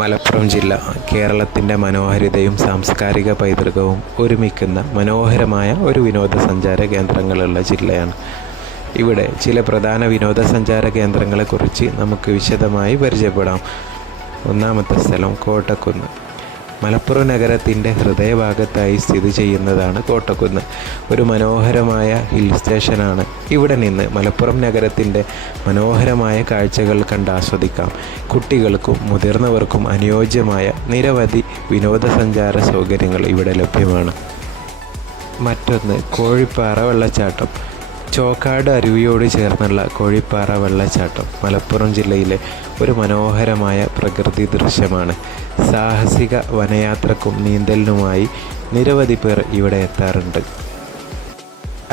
മലപ്പുറം ജില്ല കേരളത്തിൻ്റെ മനോഹാരിതയും സാംസ്കാരിക പൈതൃകവും ഒരുമിക്കുന്ന മനോഹരമായ ഒരു വിനോദസഞ്ചാര കേന്ദ്രങ്ങളുള്ള ജില്ലയാണ്. ഇവിടെ ചില പ്രധാന വിനോദസഞ്ചാര കേന്ദ്രങ്ങളെക്കുറിച്ച് നമുക്ക് വിശദമായി പരിചയപ്പെടാം. ഒന്നാമത്തെ സ്ഥലം കോട്ടക്കുന്ന്. മലപ്പുറം നഗരത്തിൻ്റെ ഹൃദയഭാഗത്തായി സ്ഥിതി ചെയ്യുന്നതാണ് കോട്ടക്കുന്ന്. ഒരു മനോഹരമായ ഹിൽ സ്റ്റേഷനാണ്. ഇവിടെ നിന്ന് മലപ്പുറം നഗരത്തിൻ്റെ മനോഹരമായ കാഴ്ചകൾ കണ്ടാസ്വദിക്കാം. കുട്ടികൾക്കും മുതിർന്നവർക്കും അനുയോജ്യമായ നിരവധി വിനോദസഞ്ചാര സൗകര്യങ്ങൾ ഇവിടെ ലഭ്യമാണ്. മറ്റൊന്ന് കോഴിപ്പാറ വെള്ളച്ചാട്ടം. ചോക്കാട് അരുവിയോട് ചേർന്നുള്ള കോഴിപ്പാറ വെള്ളച്ചാട്ടം മലപ്പുറം ജില്ലയിലെ ഒരു മനോഹരമായ പ്രകൃതി ദൃശ്യമാണ്. സാഹസിക വനയാത്രക്കും നീന്തലിനുമായി നിരവധി പേർ ഇവിടെ എത്താറുണ്ട്.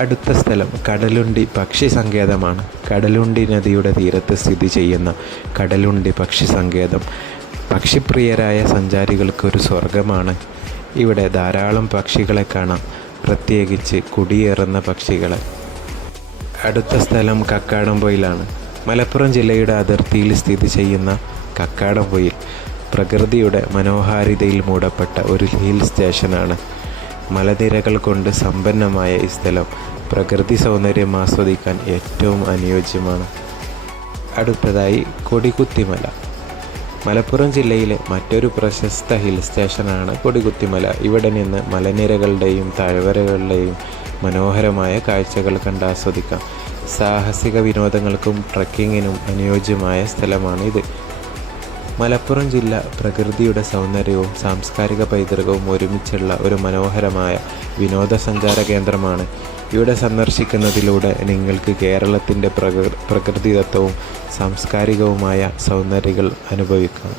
അടുത്ത സ്ഥലം കടലുണ്ടി പക്ഷി സങ്കേതമാണ്. കടലുണ്ടി നദിയുടെ തീരത്ത് സ്ഥിതി ചെയ്യുന്ന കടലുണ്ടി പക്ഷി സങ്കേതം പക്ഷിപ്രിയരായ സഞ്ചാരികൾക്ക് ഒരു സ്വർഗമാണ്. ഇവിടെ ധാരാളം പക്ഷികളെ കാണാം, പ്രത്യേകിച്ച് കുടിയേറുന്ന പക്ഷികളെ. അടുത്ത സ്ഥലം കക്കാടംപൊയിലാണ്. മലപ്പുറം ജില്ലയുടെ അതിർത്തിയിൽ സ്ഥിതി ചെയ്യുന്ന കക്കാടംപൊയിൽ പ്രകൃതിയുടെ മനോഹാരിതയിൽ മൂടപ്പെട്ട ഒരു ഹിൽ സ്റ്റേഷനാണ്. മലനിരകൾ കൊണ്ട് സമ്പന്നമായ ഈ സ്ഥലം പ്രകൃതി സൗന്ദര്യം ആസ്വദിക്കാൻ ഏറ്റവും അനുയോജ്യമാണ്. അടുത്തതായി കൊടികുത്തിമല. മലപ്പുറം ജില്ലയിലെ മറ്റൊരു പ്രശസ്ത ഹിൽ സ്റ്റേഷനാണ് കൊടികുത്തിമല. ഇവിടെ നിന്ന് മലനിരകളുടെയും താഴ്വരകളുടെയും മനോഹരമായ കാഴ്ചകൾ കണ്ടാസ്വദിക്കാം. സാഹസിക വിനോദങ്ങൾക്കും ട്രക്കിങ്ങിനും അനുയോജ്യമായ സ്ഥലമാണിത്. മലപ്പുറം ജില്ല പ്രകൃതിയുടെ സൗന്ദര്യവും സാംസ്കാരിക പൈതൃകവും ഒരുമിച്ചുള്ള ഒരു മനോഹരമായ വിനോദസഞ്ചാര കേന്ദ്രമാണ്. ഇവിടെ സന്ദർശിക്കുന്നതിലൂടെ നിങ്ങൾക്ക് കേരളത്തിൻ്റെ പ്രകൃതിദത്തവും സാംസ്കാരികവുമായ സൗന്ദര്യങ്ങൾ അനുഭവിക്കാം.